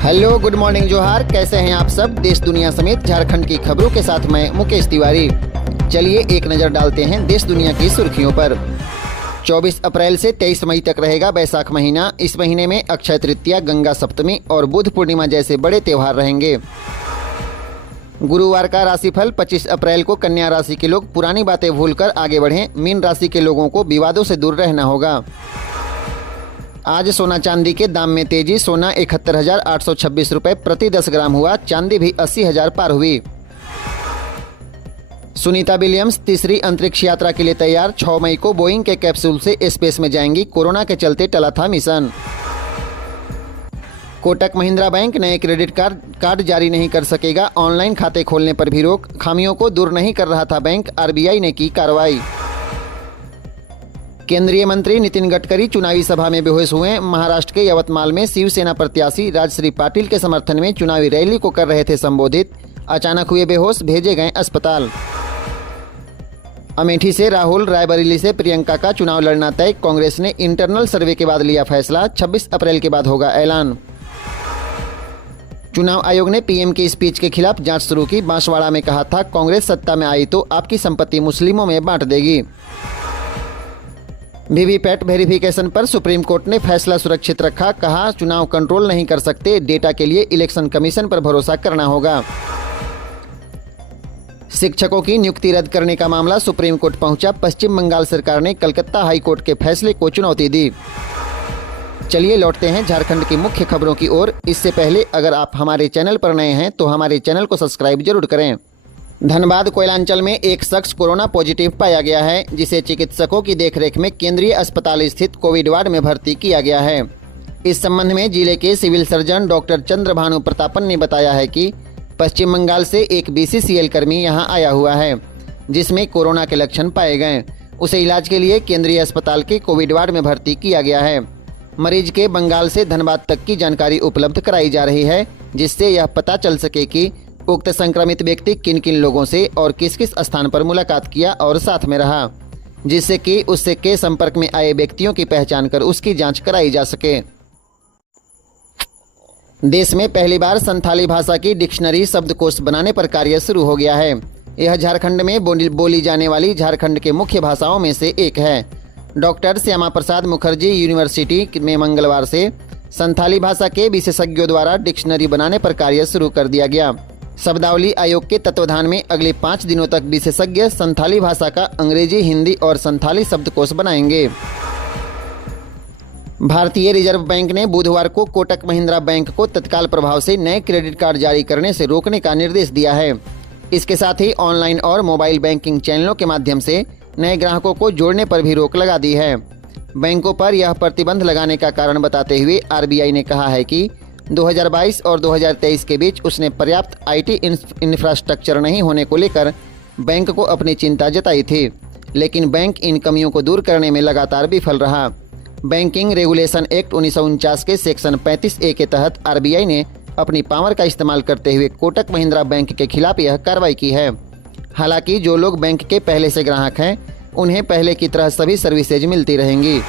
Hello, good morning, जोहार। कैसे हैं आप सब? देश दुनिया समेत झारखंड की खबरों के साथ मैं मुकेश तिवारी। चलिए एक नज़र डालते हैं देश दुनिया की सुर्खियों पर। 24 अप्रैल से 23 मई तक रहेगा बैसाख महीना। इस महीने में अक्षय तृतीया, गंगा सप्तमी और बुध पूर्णिमा जैसे बड़े त्योहार रहेंगे। गुरुवार का राशिफल 25 अप्रैल को कन्या राशि के लोग पुरानी बातें भूलकर आगे बढ़ें। मीन राशि के लोगों को विवादों से दूर रहना होगा। आज सोना चांदी के दाम में तेजी। सोना 71,826 रुपये प्रति 10 ग्राम हुआ। चांदी भी 80,000 पार हुई। सुनीता विलियम्स तीसरी अंतरिक्ष यात्रा के लिए तैयार। 6 मई को बोइंग के कैप्सूल से स्पेस में जाएंगी। कोरोना के चलते टला था मिशन। कोटक महिंद्रा बैंक नए क्रेडिट कार्ड जारी नहीं कर सकेगा। ऑनलाइन खाते खोलने पर भी रोक। खामियों को दूर नहीं कर रहा था बैंक। आरबीआई ने की कार्रवाई। केंद्रीय मंत्री नितिन गडकरी चुनावी सभा में बेहोश हुए। महाराष्ट्र के यवतमाल में शिवसेना प्रत्याशी राजश्री पाटिल के समर्थन में चुनावी रैली को कर रहे थे संबोधित। अचानक हुए बेहोश, भेजे गए अस्पताल। अमेठी से राहुल, रायबरेली से प्रियंका का चुनाव लड़ना तय। कांग्रेस ने इंटरनल सर्वे के बाद लिया फैसला। 26 अप्रैल के बाद होगा ऐलान। चुनाव आयोग ने पीएम की स्पीच के खिलाफ जांच शुरू की। बांसवाड़ा में कहा था, कांग्रेस सत्ता में आई तो आपकी संपत्ति मुस्लिमों में बांट देगी। वीवीपैट वेरिफिकेशन पर सुप्रीम कोर्ट ने फैसला सुरक्षित रखा। कहा, चुनाव कंट्रोल नहीं कर सकते, डेटा के लिए इलेक्शन कमीशन पर भरोसा करना होगा। शिक्षकों की नियुक्ति रद्द करने का मामला सुप्रीम कोर्ट पहुंचा। पश्चिम बंगाल सरकार ने कलकत्ता हाई कोर्ट के फैसले को चुनौती दी। चलिए लौटते हैं झारखंड की मुख्य खबरों की ओर। इससे पहले अगर आप हमारे चैनल पर नए हैं तो हमारे चैनल को सब्सक्राइब जरूर करें। धनबाद कोयलांचल में एक शख्स कोरोना पॉजिटिव पाया गया है, जिसे चिकित्सकों की देखरेख में केंद्रीय अस्पताल स्थित कोविड वार्ड में भर्ती किया गया है। इस संबंध में जिले के civil surgeon doctor Chandrabhanu Pratapan ने बताया है कि पश्चिम बंगाल से एक बीसीसीएल कर्मी यहां आया हुआ है, जिसमें कोरोना के लक्षण पाए गए। उसे इलाज के लिए केंद्रीय अस्पताल के कोविड वार्ड में भर्ती किया गया है। मरीज के बंगाल से धनबाद तक की जानकारी उपलब्ध कराई जा रही है, जिससे यह पता चल सके कि उक्त संक्रमित व्यक्ति किन किन लोगों से और किस किस स्थान पर मुलाकात किया और साथ में रहा, जिससे कि उससे के संपर्क में आए व्यक्तियों की पहचान कर उसकी जांच कराई जा सके। देश में पहली बार संथाली भाषा की डिक्शनरी शब्दकोश बनाने पर कार्य शुरू हो गया है। यह झारखंड में बोली जाने वाली झारखंड के मुख्य भाषाओं में से एक है। डॉक्टर श्यामा प्रसाद मुखर्जी यूनिवर्सिटी में मंगलवार से संथाली भाषा के विशेषज्ञों द्वारा डिक्शनरी बनाने पर कार्य शुरू कर दिया गया। शब्दावली आयोग के तत्वाधान में अगले 5 दिनों तक विशेषज्ञ संथाली भाषा का अंग्रेजी, हिंदी और संथाली शब्दकोश बनाएंगे। भारतीय रिजर्व बैंक ने बुधवार को कोटक महिंद्रा बैंक को तत्काल प्रभाव से नए क्रेडिट कार्ड जारी करने से रोकने का निर्देश दिया है। इसके साथ ही ऑनलाइन और मोबाइल बैंकिंग चैनलों के माध्यम से नए ग्राहकों को जोड़ने पर भी रोक लगा दी है। बैंकों पर यह प्रतिबंध लगाने का कारण बताते हुए आरबीआई ने कहा है कि 2022 और 2023 के बीच उसने पर्याप्त आईटी इंफ्रास्ट्रक्चर नहीं होने को लेकर बैंक को अपनी चिंता जताई थी, लेकिन बैंक इन कमियों को दूर करने में लगातार विफल रहा। बैंकिंग रेगुलेशन एक्ट 1949 के सेक्शन 35A के तहत आरबीआई ने अपनी पावर का इस्तेमाल करते हुए कोटक महिंद्रा बैंक के खिलाफ यह कार्रवाई की है। हालांकि जो लोग बैंक के पहले से ग्राहक हैं, उन्हें पहले की तरह सभी सर्विसेज मिलती रहेंगी।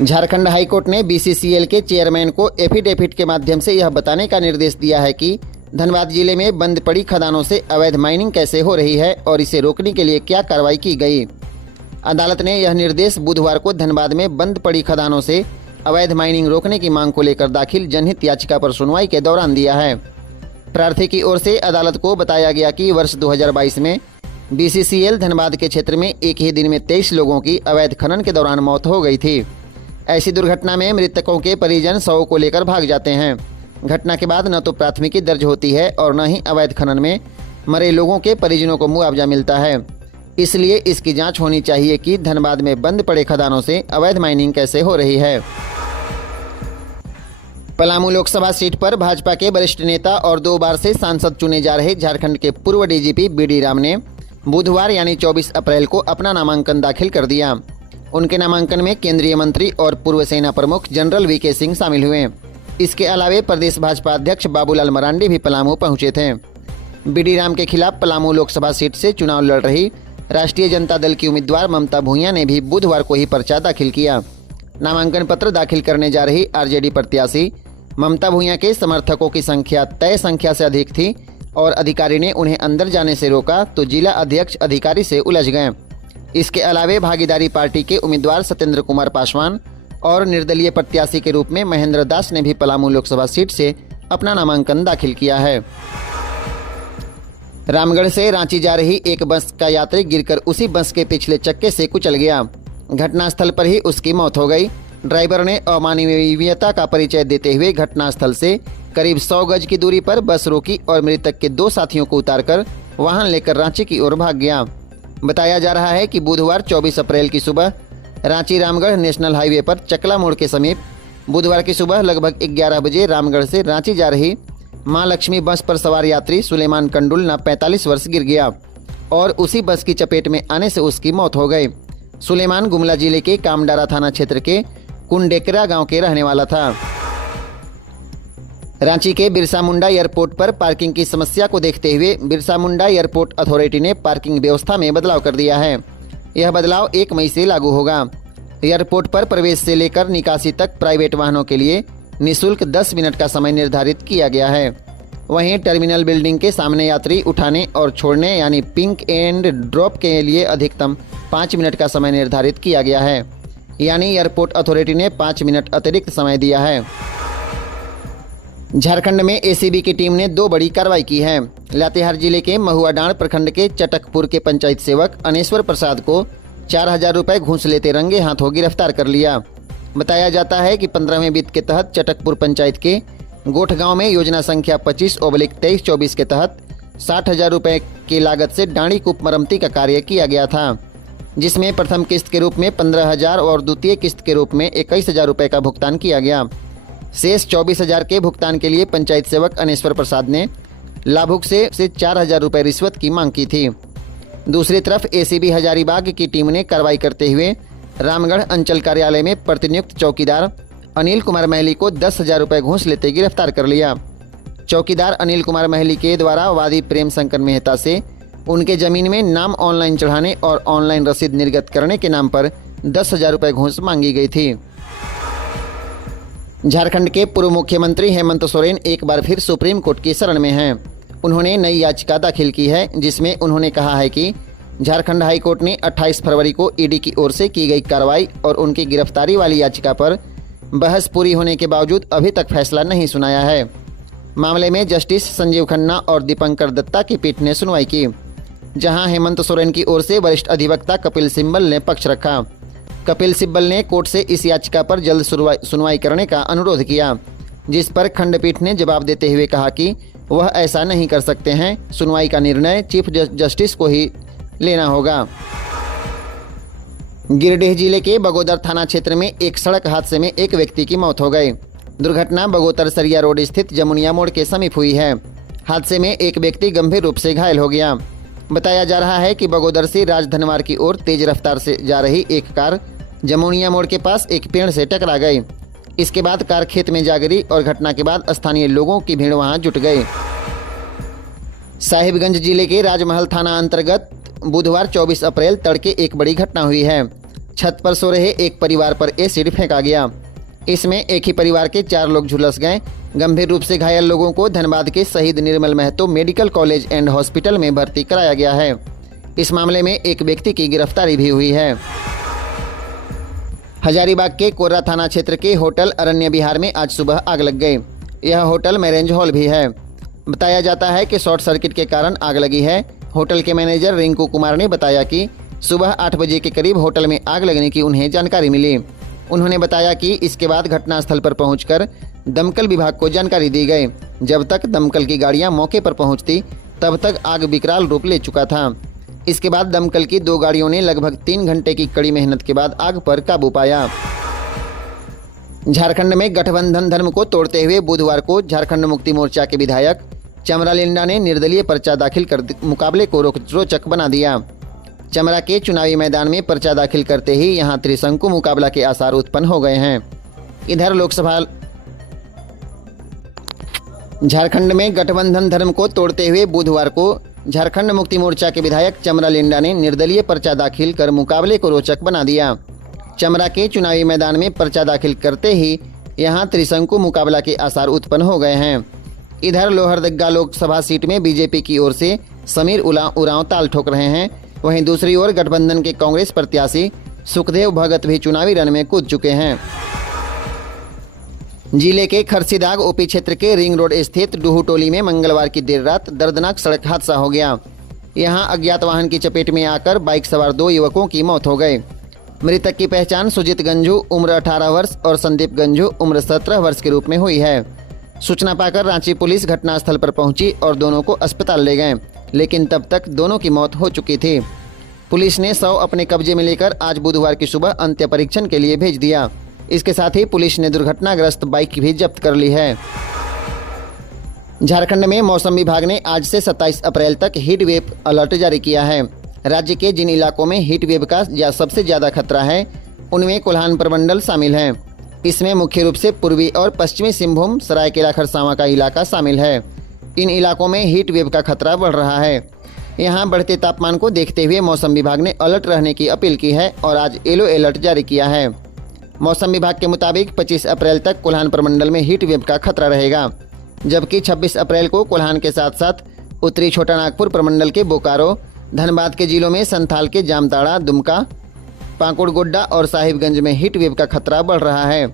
झारखंड हाईकोर्ट ने बीसीसीएल के चेयरमैन को एफिडेविट के माध्यम से यह बताने का निर्देश दिया है कि धनबाद जिले में बंद पड़ी खदानों से अवैध माइनिंग कैसे हो रही है और इसे रोकने के लिए क्या कार्रवाई की गई। अदालत ने यह निर्देश बुधवार को धनबाद में बंद पड़ी खदानों से अवैध माइनिंग रोकने की मांग को लेकर दाखिल जनहित याचिका पर सुनवाई के दौरान दिया है। प्रार्थी की ओर से अदालत को बताया गया कि वर्ष 2022 में बीसीसीएल धनबाद के क्षेत्र में एक ही दिन में 23 लोगों की अवैध खनन के दौरान मौत हो गई थी। ऐसी दुर्घटना में मृतकों के परिजन शव को लेकर भाग जाते हैं। घटना के बाद न तो प्राथमिकी दर्ज होती है और न ही अवैध खनन में मरे लोगों के परिजनों को मुआवजा मिलता है। इसलिए इसकी जांच होनी चाहिए कि धनबाद में बंद पड़े खदानों से अवैध माइनिंग कैसे हो रही है। पलामू लोकसभा सीट पर भाजपा के वरिष्ठ नेता और 2 बार से सांसद चुने जा रहे झारखंड के पूर्व डीजीपी बीडी राम ने बुधवार यानी 24 अप्रैल को अपना नामांकन दाखिल कर दिया। उनके नामांकन में केंद्रीय मंत्री और पूर्व सेना प्रमुख जनरल वीके सिंह शामिल हुए। इसके अलावे प्रदेश भाजपा अध्यक्ष बाबूलाल मरांडी भी पलामू पहुंचे थे। बीडी राम के खिलाफ पलामू लोकसभा सीट से चुनाव लड़ रही राष्ट्रीय जनता दल की उम्मीदवार ममता भूंया ने भी बुधवार को ही पर्चा दाखिल किया। नामांकन पत्र दाखिल करने जा रही आरजेडी प्रत्याशी ममता भूया के समर्थकों की संख्या तय संख्या से अधिक थी और अधिकारी ने उन्हें अंदर जाने से रोका तो जिला अध्यक्ष अधिकारी से उलझ गए। इसके अलावे भागीदारी पार्टी के उम्मीदवार सत्येंद्र कुमार पासवान और निर्दलीय प्रत्याशी के रूप में महेंद्र दास ने भी पलामू लोकसभा सीट से अपना नामांकन दाखिल किया है। रामगढ़ से रांची जा रही एक बस का यात्री गिरकर उसी बस के पिछले चक्के से कुचल गया। घटनास्थल पर ही उसकी मौत हो गई। ड्राइवर ने अमानवीयता का परिचय देते हुए घटनास्थल से करीब 100 गज की दूरी पर बस रोकी और मृतक के 2 साथियों को उतारकर वाहन लेकर रांची की ओर भाग गया। बताया जा रहा है कि बुधवार 24 अप्रैल की सुबह रांची रामगढ़ नेशनल हाईवे पर चकला मोड़ के समीप बुधवार की सुबह लगभग 11 बजे रामगढ़ से रांची जा रही मां लक्ष्मी बस पर सवार यात्री सुलेमान कंडुल ना 45 वर्ष गिर गया और उसी बस की चपेट में आने से उसकी मौत हो गई। सुलेमान गुमला जिले के कामडारा थाना क्षेत्र के कुंडेकरा गांव के रहने वाला था। रांची के बिरसा मुंडा एयरपोर्ट पर पार्किंग की समस्या को देखते हुए बिरसा मुंडा एयरपोर्ट अथॉरिटी ने पार्किंग व्यवस्था में बदलाव कर दिया है। यह बदलाव 1 मई से लागू होगा। एयरपोर्ट पर प्रवेश से लेकर निकासी तक प्राइवेट वाहनों के लिए निःशुल्क 10 मिनट का समय निर्धारित किया गया है। वहीं टर्मिनल बिल्डिंग के सामने यात्री उठाने और छोड़ने यानी पिक एंड ड्रॉप के लिए अधिकतम 5 मिनट का समय निर्धारित किया गया है। यानी एयरपोर्ट अथॉरिटी ने 5 मिनट अतिरिक्त समय दिया है। झारखंड में एसीबी की टीम ने 2 बड़ी कार्रवाई की है। लातेहार जिले के महुआडांड प्रखंड के चटकपुर के पंचायत सेवक अनेश्वर प्रसाद को 4000 रुपए घूस लेते रंगे हाथों गिरफ्तार कर लिया। बताया जाता है कि 15वें वित्त के तहत चटकपुर पंचायत के गोठ गांव में योजना संख्या 25/2324 के तहत 60,000 रुपए की लागत से डाणी कूप मरम्मती का कार्य किया गया था, जिसमें प्रथम किस्त के रूप में 15,000 और द्वितीय किस्त के रूप में 21,000 रुपए का भुगतान किया गया। शेष 24,000 के भुगतान के लिए पंचायत सेवक अनेश्वर प्रसाद ने लाभुक से 4,000 रुपए रिश्वत की मांग की थी। दूसरी तरफ एसीबी हजारीबाग की टीम ने कार्रवाई करते हुए रामगढ़ अंचल कार्यालय में प्रतिनियुक्त चौकीदार अनिल कुमार महली को 10,000 रुपए घूस लेते गिरफ्तार कर लिया। चौकीदार अनिल कुमार महली के द्वारा वादी प्रेम शंकर मेहता से उनके जमीन में नाम ऑनलाइन चढ़ाने और ऑनलाइन रसीद निर्गत करने के नाम पर 10,000 रुपए घूस मांगी गई थी। झारखंड के पूर्व मुख्यमंत्री हेमंत सोरेन एक बार फिर सुप्रीम कोर्ट की शरण में हैं। उन्होंने नई याचिका दाखिल की है, जिसमें उन्होंने कहा है कि झारखंड हाई कोर्ट ने 28 फरवरी को ईडी की ओर से की गई कार्रवाई और उनकी गिरफ्तारी वाली याचिका पर बहस पूरी होने के बावजूद अभी तक फैसला नहीं सुनाया है। मामले में जस्टिस संजीव खन्ना और दीपंकर दत्ता की पीठ ने सुनवाई की, जहां हेमंत सोरेन की ओर से वरिष्ठ अधिवक्ता कपिल सिब्बल ने पक्ष रखा। कपिल सिब्बल ने कोर्ट से इस याचिका पर जल्द सुनवाई करने का अनुरोध किया, जिस पर खंडपीठ ने जवाब देते हुए कहा कि वह ऐसा नहीं कर सकते हैं। सुनवाई का निर्णय चीफ जस्टिस को ही लेना होगा। गिरिडीह जिले के बगोदर थाना क्षेत्र में एक सड़क हादसे में एक व्यक्ति की मौत हो गई। दुर्घटना बगोदर सरिया रोड स्थित जमुनिया मोड़ के समीप हुई है। हादसे में एक व्यक्ति गंभीर रूप से घायल हो गया। बताया जा रहा है कि बगोदर से राजधनवार की ओर तेज रफ्तार से जा रही एक कार जमुनिया मोड़ के पास एक पेड़ से टकरा गई। इसके बाद कार खेत में जा गिरी और घटना के बाद स्थानीय लोगों की भीड़ वहां जुट गई। साहिबगंज जिले के राजमहल थाना अंतर्गत बुधवार 24 अप्रैल तड़के एक बड़ी घटना हुई है। छत पर सो रहे एक परिवार पर एसिड फेंका गया। इसमें एक ही परिवार के 4 लोग झुलस गए। गंभीर रूप से घायल लोगों को धनबाद के Shaheed Nirmal Mahato medical college and hospital में भर्ती कराया गया है। इस मामले में एक व्यक्ति की गिरफ्तारी भी हुई है। हजारीबाग के कोर्रा थाना क्षेत्र के होटल अरण्य विहार में आज सुबह आग लग गई। यह होटल मैरेज हॉल भी है। बताया जाता है कि शॉर्ट सर्किट के कारण आग लगी है। होटल के मैनेजर रिंकू कुमार ने बताया कि सुबह 8 बजे के करीब होटल में आग लगने की उन्हें जानकारी मिली। उन्होंने बताया कि इसके बाद घटनास्थल पर पहुंचकर दमकल विभाग को जानकारी दी गई। जब तक दमकल की गाड़ियां मौके पर पहुंचती तब तक आग विकराल रूप ले चुका था। इसके बाद दमकल की 2 गाड़ियों ने लगभग 3 घंटे की कड़ी मेहनत के बाद आग पर काबू पाया। झारखंड में गठबंधन धर्म को तोड़ते हुए बुधवार को झारखंड मुक्ति मोर्चा के विधायक चमरा लिंडा ने निर्दलीय पर्चा दाखिल कर मुकाबले को रोचक बना दिया। चमरा के चुनावी मैदान में पर्चा दाखिल करते ही यहां त्रिशंकु मुकाबला के आसार उत्पन्न हो गए हैं। इधर लोकसभा झारखंड में गठबंधन धर्म को तोड़ते हुए बुधवार को झारखंड मुक्ति मोर्चा के विधायक चमरा लिंडा ने निर्दलीय पर्चा दाखिल कर मुकाबले को रोचक बना दिया। चमरा के चुनावी मैदान में पर्चा दाखिल करते ही यहाँ त्रिशंकु मुकाबला के आसार उत्पन्न हो गए हैं। इधर लोहरदगा लोकसभा सीट में बीजेपी की ओर से समीर उरांव ताल ठोक रहे हैं। वहीं दूसरी ओर गठबंधन के कांग्रेस प्रत्याशी सुखदेव भगत भी चुनावी रण में कूद चुके हैं। जिले के खरसीदाग ओपी क्षेत्र के रिंग रोड स्थित डूहू में मंगलवार की देर रात दर्दनाक सड़क हादसा हो गया। यहां अज्ञात वाहन की चपेट में आकर बाइक सवार 2 युवकों की मौत हो गई। मृतक की पहचान सुजीत गंजू उम्र 18 वर्ष और संदीप गंजू उम्र 17 वर्ष के रूप में हुई है। सूचना पाकर रांची पुलिस घटनास्थल पर पहुंची और दोनों को अस्पताल ले गए, लेकिन तब तक दोनों की मौत हो चुकी थी। पुलिस ने शव अपने कब्जे में लेकर आज बुधवार की सुबह अंत्य परीक्षण के लिए भेज दिया। इसके साथ ही पुलिस ने दुर्घटनाग्रस्त बाइक भी जब्त कर ली है। झारखंड में मौसम विभाग ने आज से 27 अप्रैल तक हीट वेव अलर्ट जारी किया है। राज्य के जिन इलाकों में हीट वेव का सबसे ज्यादा खतरा है उनमें कोल्हान प्रमंडल शामिल है। इसमें मुख्य रूप से पूर्वी और पश्चिमी सिंहभूम, सरायकेला खरसावां का इलाका शामिल है। इन इलाकों में हीट वेव का खतरा बढ़ रहा है। यहाँ बढ़ते तापमान को देखते हुए मौसम विभाग ने अलर्ट रहने की अपील की है और आज येलो अलर्ट जारी किया है। मौसम विभाग के मुताबिक 25 अप्रैल तक कोल्हान प्रमंडल में हीट वेव का खतरा रहेगा, जबकि 26 अप्रैल को कोल्हान के साथ साथ उत्तरी छोटा नागपुर प्रमंडल के बोकारो, धनबाद के जिलों में संथाल के जामताड़ा, दुमका, पाकुड़ गोड्डा और साहिबगंज में हीट वेव का खतरा बढ़ रहा है।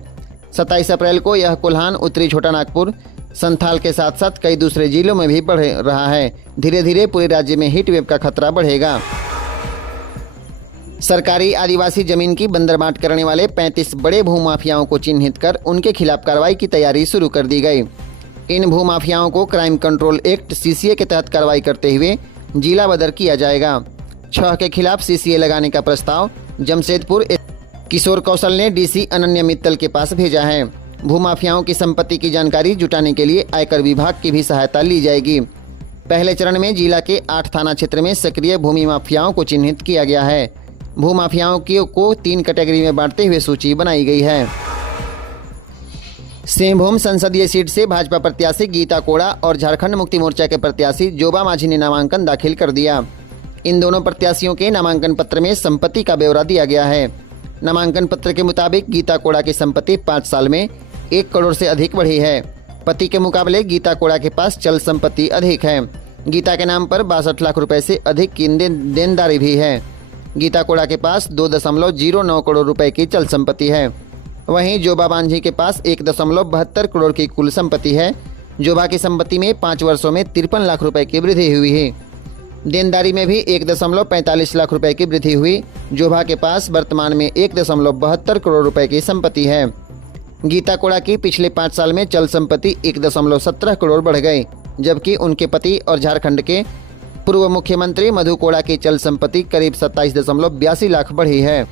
27 अप्रैल को यह कोल्हान, उत्तरी छोटा नागपुर, संथाल के साथ साथ कई दूसरे जिलों में भी बढ़ रहा है। धीरे धीरे पूरे राज्य में हीट वेव का खतरा बढ़ेगा। सरकारी आदिवासी जमीन की बंदरबांट करने वाले 35 बड़े भूमाफियाओं को चिन्हित कर उनके खिलाफ कार्रवाई की तैयारी शुरू कर दी गई। इन भूमाफियाओं को क्राइम कंट्रोल एक्ट सीसीए के तहत कार्रवाई करते हुए जिला बदर किया जाएगा। 6 के खिलाफ सीसीए लगाने का प्रस्ताव जमशेदपुर किशोर कौशल ने डीसी अनन्या मित्तल के पास भेजा है। भूमाफियाओं की संपत्ति की जानकारी जुटाने के लिए आयकर विभाग की भी सहायता ली जाएगी। पहले चरण में जिला के 8 थाना क्षेत्र में सक्रिय भूमि माफियाओं को चिन्हित किया गया है। भूमाफियाओं को 3 कैटेगरी में बांटते हुए सूची बनाई गई है। सिंहभूम संसदीय सीट से भाजपा प्रत्याशी गीता कोड़ा और झारखंड मुक्ति मोर्चा के प्रत्याशी जोबा माझी ने नामांकन दाखिल कर दिया। इन दोनों प्रत्याशियों के नामांकन पत्र में संपत्ति का ब्यौरा दिया गया है। नामांकन पत्र के मुताबिक गीता कोड़ा की संपत्ति 5 साल में 1 करोड़ से अधिक बढ़ी है। पति के मुकाबले गीता कोड़ा के पास चल संपत्ति अधिक है। गीता के नाम पर 62 लाख रुपए से अधिक की देनदारी भी है। गीता कोड़ा के पास 2.09 करोड़ रुपए की चल संपत्ति है। वहीं जोबा मांझी के पास 1.72 करोड़ की कुल संपत्ति है। जोबा की संपत्ति में 5 वर्षों में 53 लाख रुपए की वृद्धि हुई है। देनदारी में भी 1.45 लाख रुपए की वृद्धि हुई। जोबा के पास वर्तमान में 1.72 करोड़ रुपए की संपत्ति है। गीता कोड़ा की पिछले 5 साल में चल संपत्ति 1.17 करोड़ बढ़ गई, जबकि उनके पति और झारखंड के पूर्व मुख्यमंत्री मधु कोड़ा की चल संपत्ति करीब 27.82 लाख बढ़ी है।